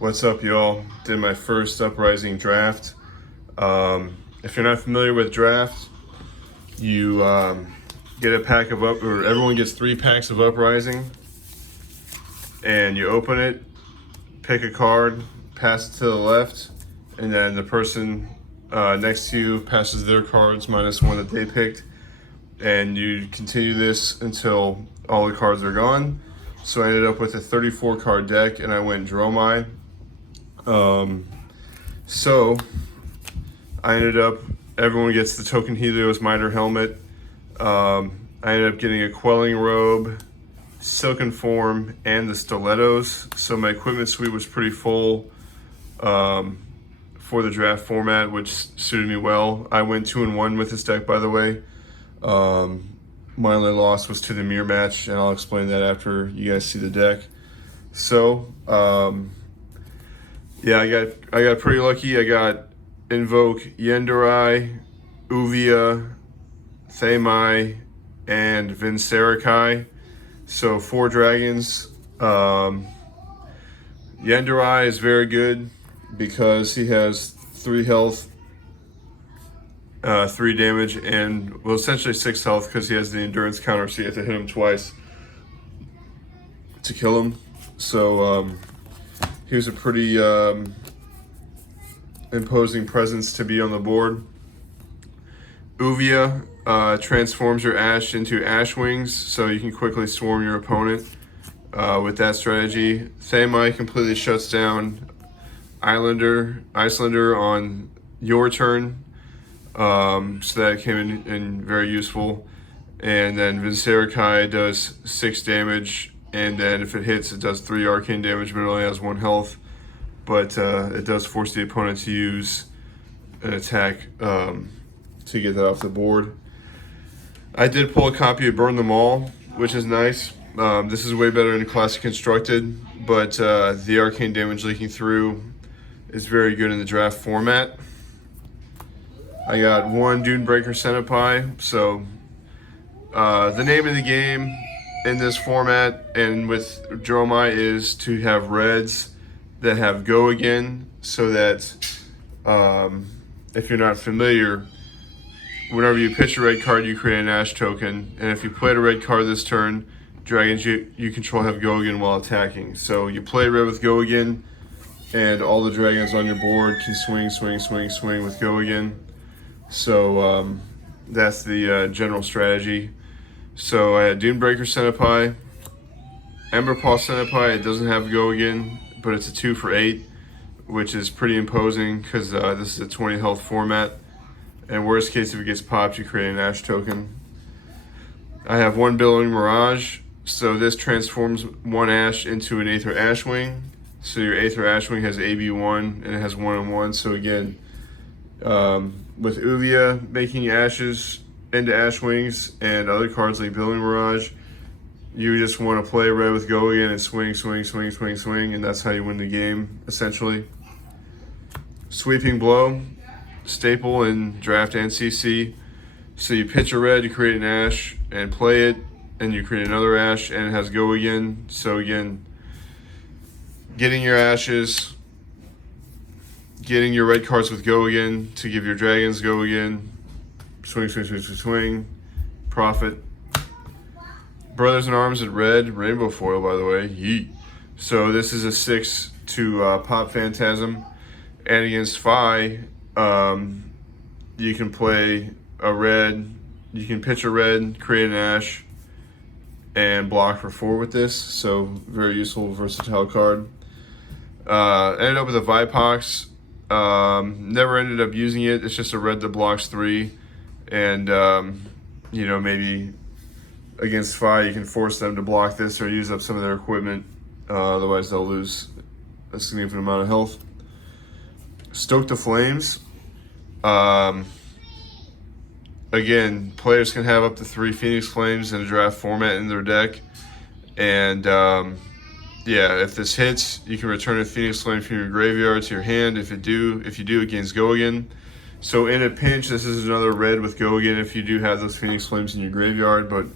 What's up, y'all? Did my first Uprising draft. If you're not familiar with draft, you get a pack of or everyone gets 3 packs of Uprising, and you open it, pick a card, pass it to the left, and then the person next to you passes their cards minus one that they picked, and you continue this until all the cards are gone. So I ended up with a 34 card deck, and I went Dromai. So I ended up, everyone gets the Token Helios Miter helmet. I ended up getting a Quelling Robe, Silken Form, and the Stilettos. So my equipment suite was pretty full for the draft format, which suited me well. I went 2-1 with this deck, by the way. My only loss was to the mirror match, and I'll explain that after you guys see the deck. So, yeah, I got pretty lucky. I got invoke Yendurai, Uvia, Thamai, and Vinserakai. So 4 dragons. Yendurai is very good because he has 3 health, 3 damage, and well, essentially 6 health because he has the endurance counter, so you have to hit him twice to kill him. So he was a pretty imposing presence to be on the board. Uvia transforms your Ash into Ashwings, so you can quickly swarm your opponent with that strategy. Thamai completely shuts down Icelander on your turn, so that came in very useful. And then Vinserakai does 6 damage, and then if it hits, it does 3 arcane damage, but it only has 1 health. But it does force the opponent to use an attack to get that off the board. I did pull a copy of Burn Them All, which is nice. This is way better in Classic Constructed, but the arcane damage leaking through is very good in the draft format. I got 1 Dunebreaker Senpai. So the name of the game in this format and with Dromai is to have reds that have go again, so that if you're not familiar, whenever you pitch a red card, you create an Ash token, and if you played a red card this turn, dragons you control have go again while attacking. So you play red with go again, and all the dragons on your board can swing with go again. So that's the general strategy. So I had Dunebreaker Senpai, Emberpaw Senpai. It doesn't have go again, but it's a 2 for 8, which is pretty imposing because this is a 20 health format. And worst case, if it gets popped, you create an Ash token. I have 1 Billowing Mirage, so this transforms 1 Ash into an Aether Ashwing. So your Aether Ashwing has AB1 and it has 1-on-1. So again, with Uvia making Ashes into Ashwings and other cards like Billowing Mirage, you just want to play red with go again and swing, and that's how you win the game, essentially. Sweeping Blow, staple in draft and CC. So you pitch a red, you create an Ash and play it, and you create another Ash and it has go again. So again, getting your Ashes, getting your red cards with go again to give your dragons go again. Swing, profit. Brothers in Arms in red, rainbow foil, by the way. Yeet. So this is a 6 to pop Phantasm, and against Phi, you can play a red. You can pitch a red, create an Ash, and block for 4 with this. So very useful, versatile card. Ended up with a Vipox. Never ended up using it. It's just a red that blocks 3, and you know, maybe against Phi, you can force them to block this or use up some of their equipment. Otherwise, they'll lose a significant amount of health. Stoke the Flames. Again, players can have up to 3 Phoenix Flames in a draft format in their deck. And yeah, if this hits, you can return a Phoenix Flame from your graveyard to your hand. If you do, it gains go again. So in a pinch, this is another red with go again if you do have those Phoenix Flames in your graveyard, but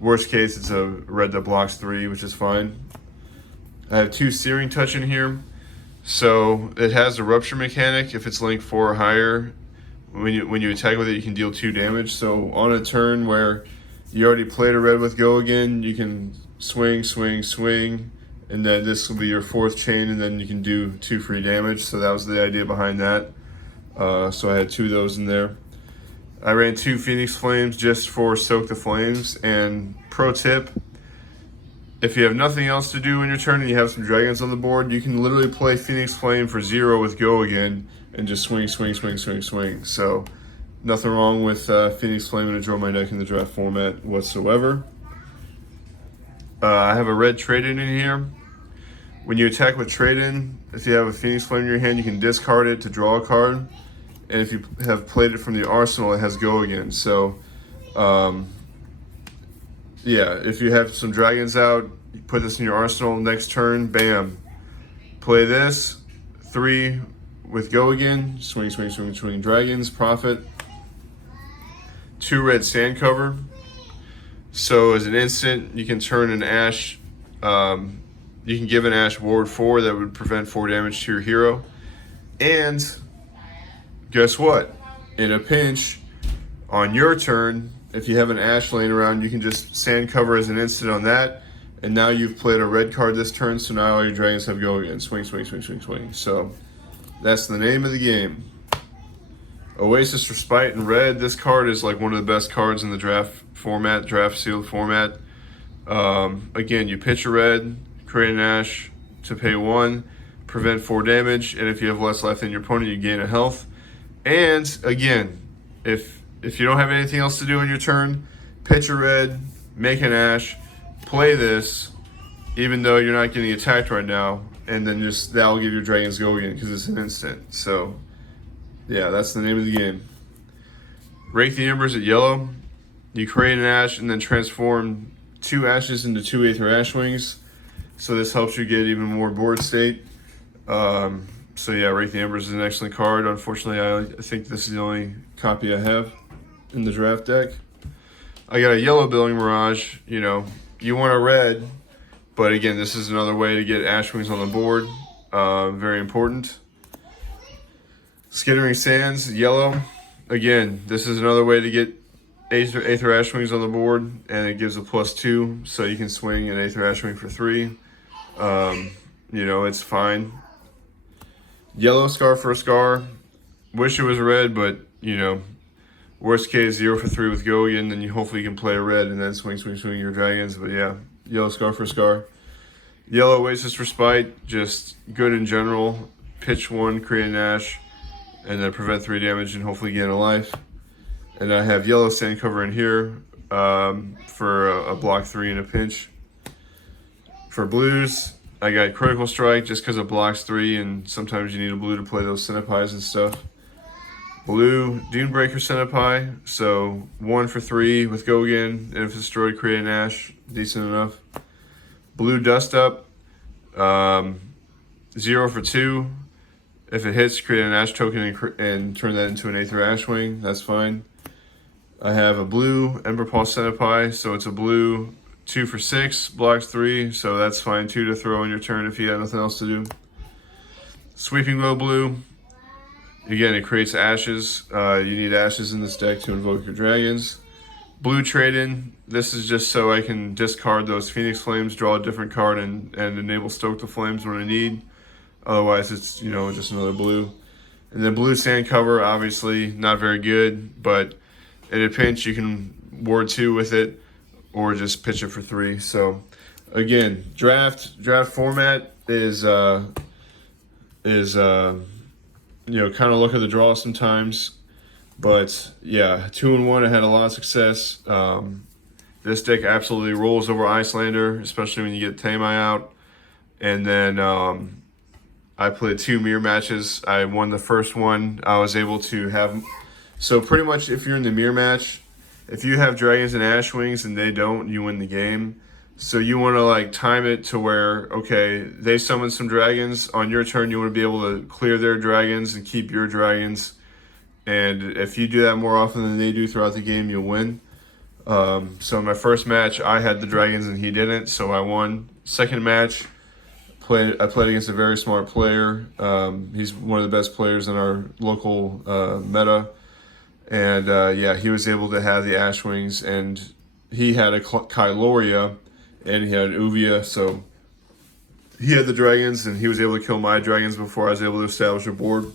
worst case, it's a red that blocks 3, which is fine. I have 2 Searing Touch in here. So it has a rupture mechanic. If it's link 4 or higher, when you attack with it, you can deal 2 damage. So on a turn where you already played a red with go again, you can swing, swing, swing, and then this will be your 4th chain, and then you can do 2 free damage. So that was the idea behind that. So I had 2 of those in there. I ran 2 Phoenix Flames just for Soak the Flames. And pro tip, if you have nothing else to do in your turn and you have some dragons on the board, you can literally play Phoenix Flame for 0 with go again and just swing, swing, swing, swing, swing. So nothing wrong with Phoenix Flame in a Dromai deck in the draft format whatsoever. I have a red trade-in in here. When you attack with trade-in, if you have a Phoenix Flame in your hand, you can discard it to draw a card. And if you have played it from the arsenal, it has go again. So, yeah, if you have some dragons out, you put this in your arsenal, next turn, bam. Play this, 3 with go again, swing, swing, swing, swing, dragons, profit. 2 red sand cover. So as an instant, you can turn an ash, you can give an ash ward 4 that would prevent 4 damage to your hero. And guess what? In a pinch, on your turn, if you have an ash laying around, you can just sand cover as an instant on that. And now you've played a red card this turn, so now all your dragons have go again. Swing, swing, swing, swing, swing. So that's the name of the game. Oasis Respite in red. This card is like one of the best cards in the draft format, draft sealed format. Again, you pitch a red, create an ash to pay 1, prevent 4 damage, and if you have less life than your opponent, you gain a health. And again, if you don't have anything else to do in your turn, pitch a red, make an ash, play this, even though you're not getting attacked right now, and then just that'll give your dragons go again because it's an instant. So yeah, that's the name of the game. Rake the Embers at yellow. You create an ash and then transform 2 ashes into 2 Aether Ashwings. So this helps you get even more board state. So yeah, Rake the Embers is an excellent card. Unfortunately, I think this is the only copy I have in the draft deck. I got a yellow Building Mirage. You know, you want a red, but again, this is another way to get Ashwings on the board. Very important. Skittering Sands, yellow. Again, this is another way to get Aether Ashwings on the board, and it gives a +2, so you can swing an Aether Ashwing for 3. You know, it's fine. Yellow Scar for a Scar. Wish it was red, but, you know, worst case, 0 for 3 with go again, then you hopefully can play a red and then swing, swing, swing your dragons. But yeah, Yellow Scar for a Scar. Yellow Oasis Respite, just good in general. Pitch 1, create an ash, and then prevent 3 damage and hopefully gain a life. And I have yellow sand cover in here for a block 3 in a pinch. For blues, I got Critical Strike just because it blocks 3, and sometimes you need a blue to play those Centipais and stuff. Blue, Dunebreaker Centipai, so 1 for 3 with go again, and if destroyed, create an ash, decent enough. Blue Dust Up, 0 for 2. If it hits, create an ash token and turn that into an Aether Ashwing, that's fine. I have a blue Ember Pulse Centipai, so it's a blue 2 for 6, blocks 3, so that's fine too to throw on your turn if you have nothing else to do. Sweeping Glow Blue, again, it creates ashes. You need ashes in this deck to invoke your dragons. Blue Trade-In, this is just so I can discard those Phoenix Flames, draw a different card, and enable Stoke the Flames when I need. Otherwise, it's, you know, just another blue. And then Blue Sand Cover, obviously not very good, but in a pinch, you can ward 2 with it, or just pitch it for 3. So, again, draft format is you know, kind of look at the draw sometimes. But yeah, 2-1, I had a lot of success. This deck absolutely rolls over Icelander, especially when you get Tamai out. And then I played 2 mirror matches. I won the first one. I was able to have... So pretty much if you're in the mirror match, if you have dragons and ashwings and they don't, you win the game. So you want to like time it to where, okay, they summon some dragons. On your turn, you want to be able to clear their dragons and keep your dragons. And if you do that more often than they do throughout the game, you'll win. So in my first match, I had the dragons and he didn't, so I won. Second match, played against a very smart player. He's one of the best players in our local meta. And yeah, he was able to have the ashwings, and he had a Kyloria, and he had an Uvia, so he had the dragons, and he was able to kill my dragons before I was able to establish a board.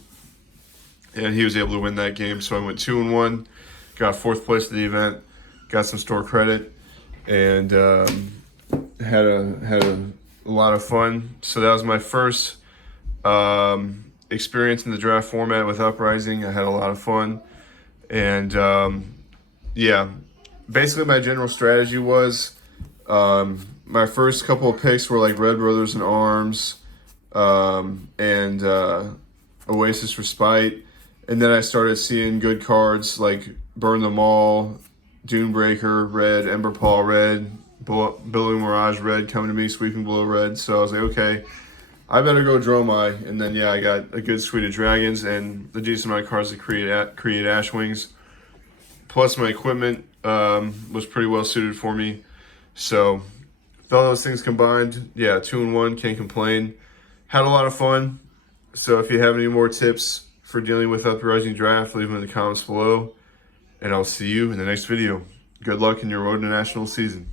And he was able to win that game, so I went 2-1, got 4th place at the event, got some store credit, and had a lot of fun. So that was my first experience in the draft format with Uprising. I had a lot of fun, and yeah, basically my general strategy was my first couple of picks were like Red Brothers in Arms and Oasis Respite. And then I started seeing good cards like Burn Them All, Dunebreaker Red, Emberpaw Red, Billowing Mirage Red coming to me, Sweeping Blow Red. So I was like, okay, I better go Dromai. And then, yeah, I got a good suite of dragons and a decent amount of cards to create ashwings. Plus my equipment was pretty well suited for me. So with all those things combined, yeah, 2-1, can't complain. Had a lot of fun. So if you have any more tips for dealing with Uprising Draft, leave them in the comments below, and I'll see you in the next video. Good luck in your road to national season.